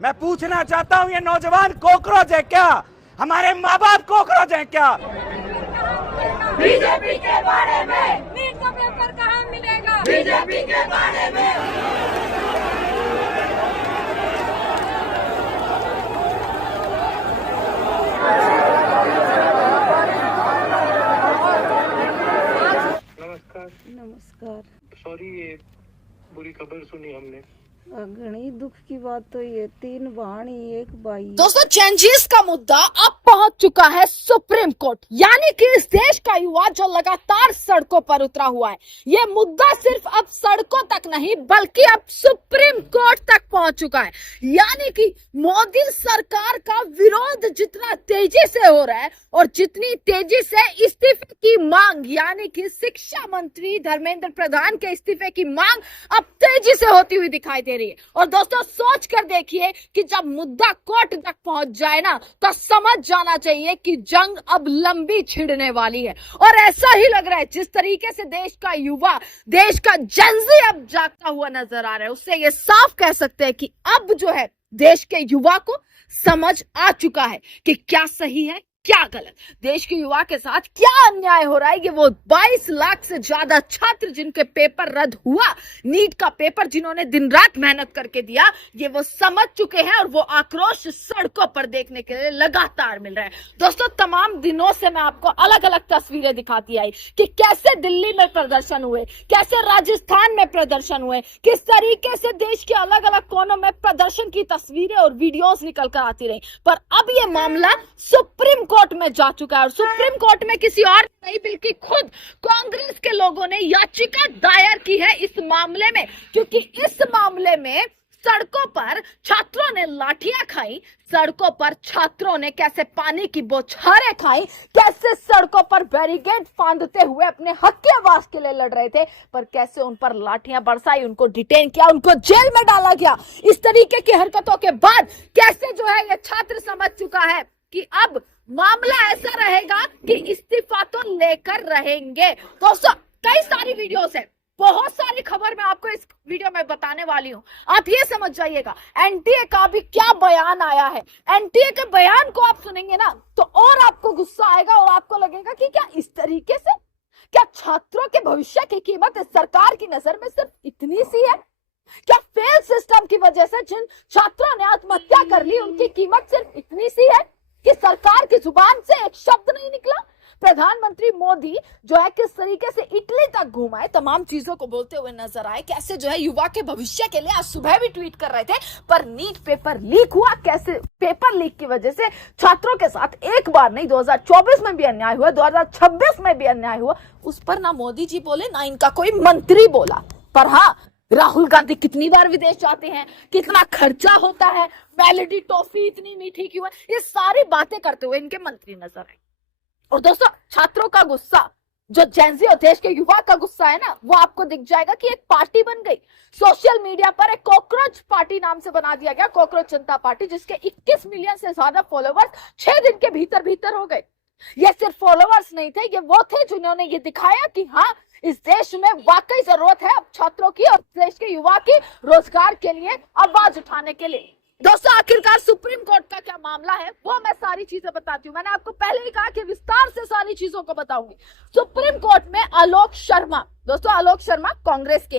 मैं पूछना चाहता हूँ, ये नौजवान कॉकरोच है क्या? हमारे माँ बाप कॉकरोच हैं क्या? बीजेपी के बारे में नीट का पेपर कहाँ मिलेगा? बीजेपी के बारे में नमस्कार। नमस्कार। सॉरी, ये बुरी खबर सुनी हमने। घनी दुख की बात तो ये 3 भाणी 1 भाई। दोस्तों, चेंजेस का मुद्दा अब पहुंच चुका है सुप्रीम कोर्ट, यानी कि इस देश का युवा जो लगातार सड़कों पर उतरा हुआ है, ये मुद्दा सिर्फ अब सड़कों तक नहीं बल्कि अब सुप्रीम कोर्ट तक पहुंच चुका है। यानी कि मोदी सरकार का विरोध जितना तेजी से हो रहा है और जितनी तेजी से इस्तीफे की मांग, यानी कि शिक्षा मंत्री धर्मेंद्र प्रधान के इस्तीफे की मांग अब तेजी से होती हुई दिखाई दे रही है। और दोस्तों, सोच कर देखिए कि जब मुद्दा कोर्ट तक पहुंच जाए ना, तो समझ जाना चाहिए कि जंग अब लंबी छिड़ने वाली है। और ऐसा ही लग रहा है, जिस तरीके से देश का युवा, देश का जेनजी अब जागता हुआ नजर आ रहा है, उससे ये साफ कह सकते हैं कि अब जो है देश के युवा को समझ आ चुका है कि क्या सही है क्या गलत। देश के युवा के साथ क्या अन्याय हो रहा है, ये वो 22 लाख से ज्यादा छात्र जिनके पेपर रद्द हुआ, नीट का पेपर जिन्होंने दिन रात मेहनत करके दिया, ये वो समझ चुके हैं और वो आक्रोश सड़कों पर देखने के लिए लगातार मिल रहा है। दोस्तों, तमाम दिनों से मैं आपको अलग अलग तस्वीरें दिखाती आई कि कैसे दिल्ली में प्रदर्शन हुए, कैसे राजस्थान में प्रदर्शन हुए, किस तरीके से देश के अलग अलग कोनों में प्रदर्शन की तस्वीरें और वीडियोस निकल कर आती रही। पर अब ये मामला सुप्रीम कोर्ट में जा चुका है और सुप्रीम कोर्ट में किसी और नहीं बल्कि खुद कांग्रेस के लोगों ने याचिका दायर की है इस मामले में, क्योंकि इस मामले में सड़कों पर छात्रों ने लाठियां खाई, सड़कों पर छात्रों ने कैसे पानी की बौछारें खाई, कैसे सड़कों पर बैरिकेड फांदते हुए अपने हक की आवाज के लिए लड़ रहे थे, पर कैसे उन पर लाठियां बरसाई, उनको डिटेन किया, उनको जेल में डाला गया। इस तरीके की हरकतों के बाद कैसे जो है ये छात्र समझ चुका है कि अब मामला ऐसा रहेगा कि इस्तीफा तो लेकर रहेंगे। दोस्तों, कई सारी वीडियोस है, बहुत सारी खबर मैं आपको इस वीडियो में बताने वाली हूं। आप ये समझ जाइएगा एनटीए का भी क्या बयान आया है। एनटीए के बयान को आप सुनेंगे ना तो और आपको गुस्सा आएगा और आपको लगेगा कि क्या इस तरीके से, क्या छात्रों के भविष्य की कीमत इस सरकार की नजर में सिर्फ इतनी सी है? क्या फेल सिस्टम की वजह से जिन छात्रों ने आत्महत्या कर ली उनकी कीमत सिर्फ इतनी सी है कि सरकार की जुबान से एक शब्द नहीं निकला? प्रधानमंत्री मोदी जो है किस तरीके से इटली तक घुमाए, तमाम चीजों को बोलते हुए नजर आए, कैसे जो है युवा के भविष्य के लिए आज सुबह भी ट्वीट कर रहे थे, पर नीट पेपर लीक हुआ, कैसे पेपर लीक की वजह से छात्रों के साथ एक बार नहीं 2024 में भी अन्याय हुआ, 2026 में भी अन्याय हुआ, उस पर ना मोदी जी बोले ना इनका कोई मंत्री बोला। पर हाँ, राहुल गांधी कितनी बार विदेश जाते हैं, कितना खर्चा होता है, मेलोडी टॉफी इतनी मीठी क्यों है, ये सारी बातें करते हुए इनके मंत्री नजर आए। और दोस्तों, छात्रों का गुस्सा, जो जेनजी और देश के युवा का गुस्सा है ना, वो आपको दिख जाएगा कि एक पार्टी बन गई सोशल मीडिया पर, एक कॉकरोच पार्टी नाम से बना दिया गया, कॉकरोच जनता पार्टी, जिसके 21 मिलियन से ज्यादा फॉलोवर्स 6 दिन के भीतर भीतर हो गए। ये सिर्फ फॉलोवर्स नहीं थे, ये वो थे जिन्होंने ये दिखाया कि हाँ, इस देश में वाकई जरूरत है अब छात्रों की और देश के युवा की रोजगार के लिए आवाज उठाने के लिए। दोस्तों, आखिरकार सुप्रीम कोर्ट का क्या मामला है वो मैं सारी चीजें बताती हूँ। मैंने आपको पहले ही कहा कि विस्तार से सारी चीजों को बताऊंगी। सुप्रीम कोर्ट में आलोक शर्मा, दोस्तों आलोक शर्मा कांग्रेस के,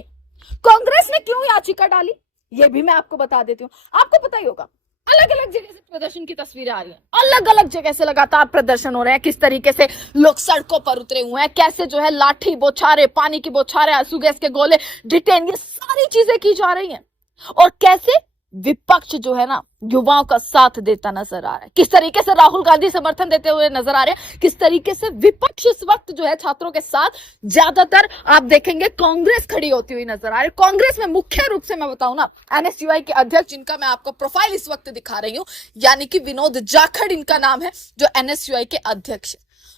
कांग्रेस ने क्यों याचिका डाली ये भी मैं आपको बता देती हूँ। आपको पता ही होगा अलग अलग जगह से प्रदर्शन की तस्वीरें आ रही हैं, अलग अलग जगह से लगातार प्रदर्शन हो रहे हैं, किस तरीके से लोग सड़कों पर उतरे हुए हैं, कैसे जो है लाठी बौछारे, पानी की बौछारे, आंसू गैस के गोले, डिटेन, ये सारी चीजें की जा रही हैं। और कैसे विपक्ष जो है ना युवाओं का साथ देता नजर आ रहा है, किस तरीके से राहुल गांधी समर्थन देते हुए नजर आ रहे हैं, किस तरीके से विपक्ष इस वक्त जो है छात्रों के साथ ज्यादातर आप देखेंगे कांग्रेस खड़ी होती हुई नजर आ रही है। कांग्रेस में मुख्य रूप से मैं बताऊं ना, एनएसयूआई के अध्यक्ष जिनका मैं आपको प्रोफाइल इस वक्त दिखा रही हूं, यानी कि विनोद जाखड़ इनका नाम है, जो एनएसयूआई के अध्यक्ष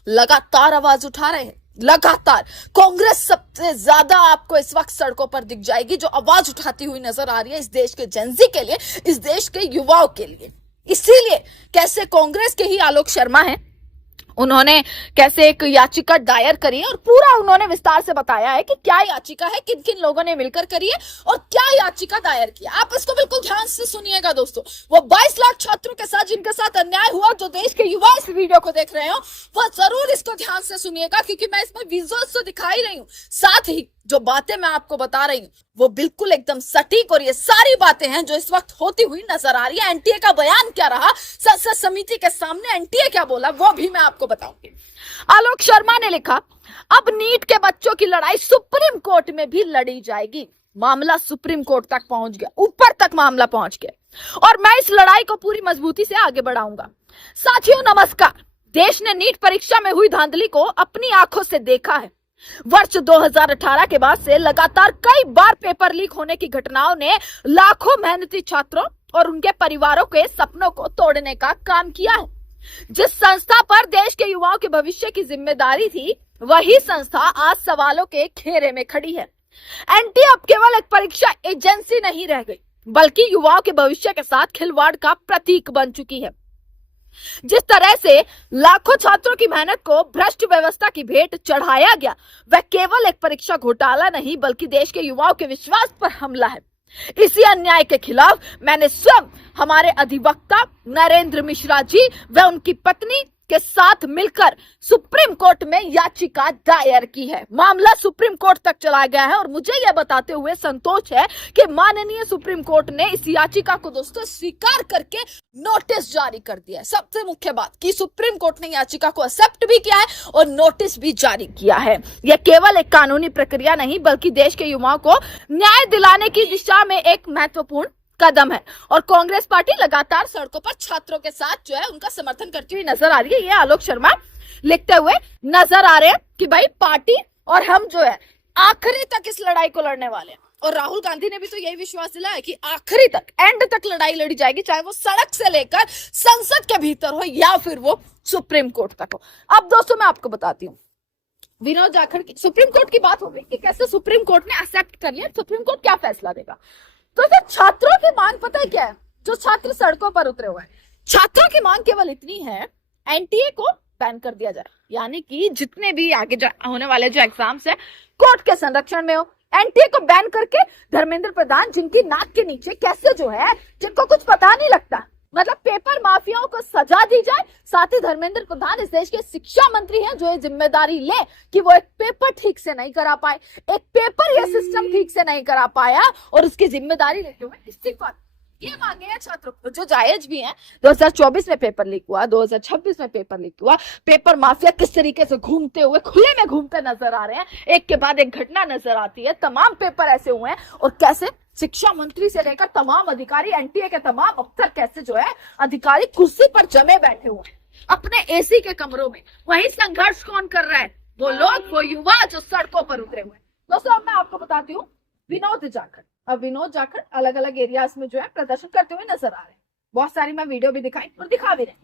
लगातार आवाज उठा रहे हैं। लगातार कांग्रेस सबसे ज्यादा आपको इस वक्त सड़कों पर दिख जाएगी, जो आवाज उठाती हुई नजर आ रही है इस देश के जेनजी के लिए, इस देश के युवाओं के लिए। इसीलिए कैसे कांग्रेस के ही आलोक शर्मा हैं उन्होंने कैसे एक याचिका दायर करी है और पूरा उन्होंने विस्तार से बताया है कि क्या याचिका है, किन किन लोगों ने मिलकर करी है और क्या याचिका दायर की है। आप इसको बिल्कुल ध्यान से सुनिएगा दोस्तों। वो 22 लाख छात्रों के साथ जिनके साथ अन्याय हुआ, जो देश के युवा इस वीडियो को देख रहे हो, वो जरूर इसको ध्यान से सुनिएगा, क्योंकि मैं इसमें विजुअल्स तो दिखा ही रही हूँ, साथ ही जो बातें मैं आपको बता रही हूँ वो बिल्कुल एकदम सटीक, और ये सारी बातें हैं जो इस वक्त होती हुई नजर आ रही है। एनटीए का बयान क्या रहा, संसद समिति के सामने एनटीए क्या बोला, वो भी मैं आपको बताऊंगी। आलोक शर्मा ने लिखा, अब नीट के बच्चों की लड़ाई सुप्रीम कोर्ट में भी लड़ी जाएगी। मामला सुप्रीम कोर्ट तक पहुंच गया, ऊपर तक मामला पहुंच गया, और मैं इस लड़ाई को पूरी मजबूती से आगे बढ़ाऊंगा। साथियों नमस्कार। देश ने नीट परीक्षा में हुई धांधली को अपनी आंखों से देखा है। वर्ष 2018 के बाद से लगातार कई बार पेपर लीक होने की घटनाओं ने लाखों मेहनती छात्रों और उनके परिवारों के सपनों को तोड़ने का काम किया है। जिस संस्था पर देश के युवाओं के भविष्य की जिम्मेदारी थी, वही संस्था आज सवालों के घेरे में खड़ी है। एनटीए अब केवल एक परीक्षा एजेंसी नहीं रह गई, बल्कि युवाओं के भविष्य के साथ खिलवाड़ का प्रतीक बन चुकी है। जिस तरह से लाखों छात्रों की मेहनत को भ्रष्ट व्यवस्था की भेंट चढ़ाया गया, वह केवल एक परीक्षा घोटाला नहीं, बल्कि देश के युवाओं के विश्वास पर हमला है। इसी अन्याय के खिलाफ मैंने स्वयं हमारे अधिवक्ता नरेंद्र मिश्रा जी व उनकी पत्नी के साथ मिलकर सुप्रीम कोर्ट में याचिका दायर की है। मामला सुप्रीम कोर्ट तक चला गया है और मुझे यह बताते हुए संतोष है कि माननीय सुप्रीम कोर्ट ने इस याचिका को दोस्तों स्वीकार करके नोटिस जारी कर दिया है। सबसे मुख्य बात कि सुप्रीम कोर्ट ने याचिका को एक्सेप्ट भी किया है और नोटिस भी जारी किया है। यह केवल एक कानूनी प्रक्रिया नहीं, बल्कि देश के युवाओं को न्याय दिलाने की दिशा में एक महत्वपूर्ण कदम है। और कांग्रेस पार्टी लगातार सड़कों पर छात्रों के साथ जो है उनका समर्थन करती हुई नजर आ रही है। ये आलोक शर्मा लिखते हुए नजर आ रहे हैं कि भाई पार्टी और हम जो है आखिरी तक इस लड़ाई को लड़ने वाले हैं। और राहुल गांधी ने भी तो यही विश्वास दिलाया कि आखिरी तक, एंड तक लड़ाई लड़ी जाएगी, चाहे वो सड़क से लेकर संसद के भीतर हो या फिर वो सुप्रीम कोर्ट तक हो। अब दोस्तों मैं आपको बताती हूँ, विनोद जाखड़ की सुप्रीम कोर्ट की बात हो गई कि कैसे सुप्रीम कोर्ट ने एक्सेप्ट कर लिया, सुप्रीम कोर्ट क्या फैसला देगा। तो फिर छात्रों की मांग पता है क्या है, जो छात्र सड़कों पर उतरे हुए हैं, छात्रों की मांग केवल इतनी है, एनटीए को बैन कर दिया जाए, यानी कि जितने भी आगे होने वाले जो एग्जाम्स है कोर्ट के संरक्षण में हो। एनटीए को बैन करके धर्मेंद्र प्रधान, जिनकी नाक के नीचे कैसे जो है, जिनको कुछ पता नहीं लगता, मतलब पेपर माफियाओं को सजा दी जाए। साथ ही धर्मेंद्र प्रधान इस देश के शिक्षा मंत्री हैं, जो ये जिम्मेदारी ले कि वो एक पेपर ठीक से नहीं करा पाए, एक पेपर ये सिस्टम ठीक से नहीं करा पाया, और उसकी जिम्मेदारी लेते हुए इस्तीफा। ये मांगे हैं छात्रों को, जो जायज भी हैं। 2024 में पेपर लीक हुआ, 2026 में पेपर लीक हुआ। पेपर माफिया किस तरीके से घूमते हुए, खुले में घूमते नजर आ रहे हैं, एक के बाद एक घटना नजर आती है। तमाम पेपर ऐसे हुए हैं, और कैसे शिक्षा मंत्री से लेकर तमाम अधिकारी, एनटीए के तमाम अफसर कैसे जो है अधिकारी कुर्सी पर जमे बैठे हुए हैं अपने एसी के कमरों में। वही संघर्ष कौन कर रहा है, वो लोग, वो युवा जो सड़कों पर उतरे हुए हैं। दोस्तों अब मैं आपको बताती हूँ विनोद जाखड़। अब विनोद जाखड़ अलग अलग एरियाज में जो है प्रदर्शन करते हुए नजर आ रहे हैं। बहुत सारी मैं वीडियो भी दिखाई और दिखा भी रही।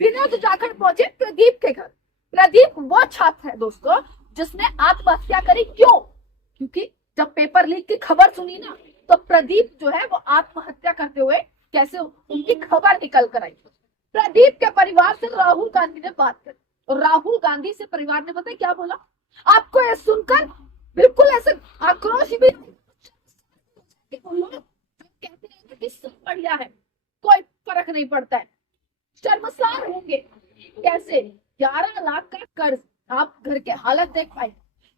विनोद जाखड़ पहुंचे प्रदीप के घर। प्रदीप वो छात्र है दोस्तों जिसने आत्महत्या करी। क्यों? क्योंकि जब पेपर लीक की खबर सुनी ना, तो प्रदीप जो है वो आत्महत्या करते हुए कैसे उनकी खबर निकल कर आई। प्रदीप के परिवार से राहुल गांधी ने बात करी, और राहुल गांधी से परिवार ने पता है क्या बोला? आपको ये सुनकर बिल्कुल ऐसे आक्रोश भी, कहते हैं कि सब बढ़िया है, कोई फर्क नहीं पड़ता है, शर्मसार होंगे। कैसे 11 लाख का कर्ज, आप घर के हालत देख पाए,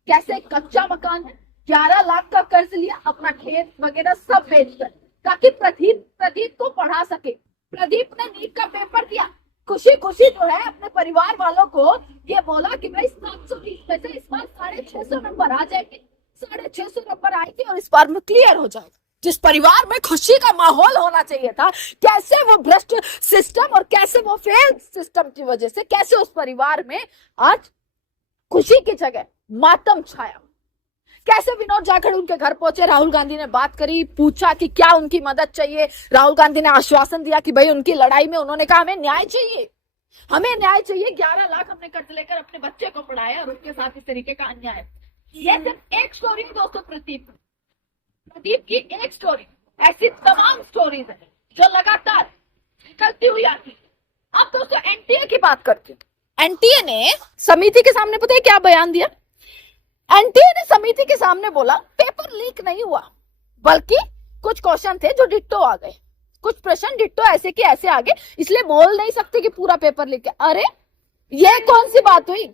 कैसे कच्चा मकान है, 11 लाख का कर्ज लिया, अपना खेत वगैरह सब बेचकर, ताकि प्रदीप को पढ़ा सके। प्रदीप ने नीट का पेपर दिया, खुशी खुशी जो है अपने परिवार वालों को ये बोला कि भाई 720 में से इस बार 650 नंबर आ जाएंगे, 650 नंबर आएंगे और इस बार में क्लियर हो जाएगा। जिस परिवार में खुशी का माहौल होना चाहिए था, कैसे वो भ्रष्ट सिस्टम और कैसे वो फेल सिस्टम की वजह से कैसे उस परिवार में आज खुशी की जगह मातम छाया। कैसे विनोद जाखड़ उनके घर पहुंचे, राहुल गांधी ने बात करी, पूछा कि क्या उनकी मदद चाहिए। राहुल गांधी ने आश्वासन दिया कि भाई उनकी लड़ाई में, उन्होंने कहा हमें न्याय चाहिए, हमें न्याय चाहिए। 11 लाख हमने कर्ज लेकर अपने बच्चे को पढ़ाया और उसके साथ इस तरीके का अन्याय। ये सिर्फ एक स्टोरी है दोस्तों प्रदीप की एक स्टोरी, ऐसी तमाम स्टोरीज है जो लगातार निकलती हुई आती है। अब दोस्तों एनटीए की बात करते हैं। एनटीए ने समिति के सामने पता है क्या बयान दिया? एनटीए ने समिति के सामने बोला पेपर लीक नहीं हुआ, बल्कि कुछ क्वेश्चन थे जो डिट्टो आ गए, कुछ प्रश्न डिट्टो ऐसे के ऐसे आ गए, इसलिए बोल नहीं सकते कि पूरा पेपर लीक है। अरे ये कौन सी बात हुई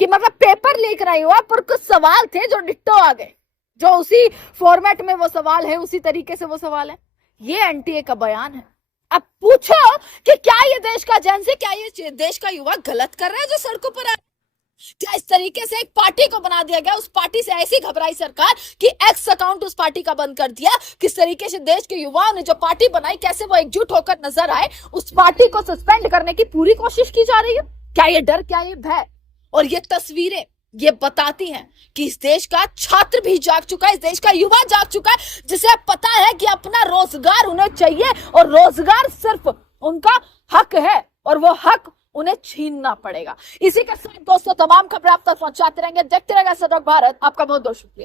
कि मतलब पेपर लीक नहीं हुआ पर कुछ सवाल थे जो डिट्टो आ गए, जो उसी फॉर्मेट में वो सवाल है, उसी तरीके से वो सवाल है। ये एनटीए का बयान है। अब पूछो कि क्या ये देश का जेन से, क्या ये देश का युवा गलत कर रहा है जो सड़कों पर आ, क्या इस तरीके से एक पार्टी को बना दिया गया, उस पार्टी से ऐसी घबराई सरकार कि एक्स अकाउंट उस पार्टी का बंद कर दिया। किस तरीके से देश के युवाओं ने जो पार्टी बनाई, कैसे वो एकजुट होकर नजर आए, उस पार्टी को सस्पेंड करने की पूरी कोशिश की जा रही है। क्या ये डर, क्या ये भय? और ये तस्वीरें ये बताती हैं कि इस देश का छात्र भी जाग चुका है, इस देश का युवा जाग चुका है, जिसे पता है कि अपना रोजगार उन्हें चाहिए और रोजगार सिर्फ उनका हक है और वो हक उन्हें छीनना पड़ेगा। इसी के साथ दोस्तों तमाम खबरें आप तक पहुंचाते रहेंगे, देखते रहेंगे सड़क भारत। आपका बहुत बहुत शुक्रिया।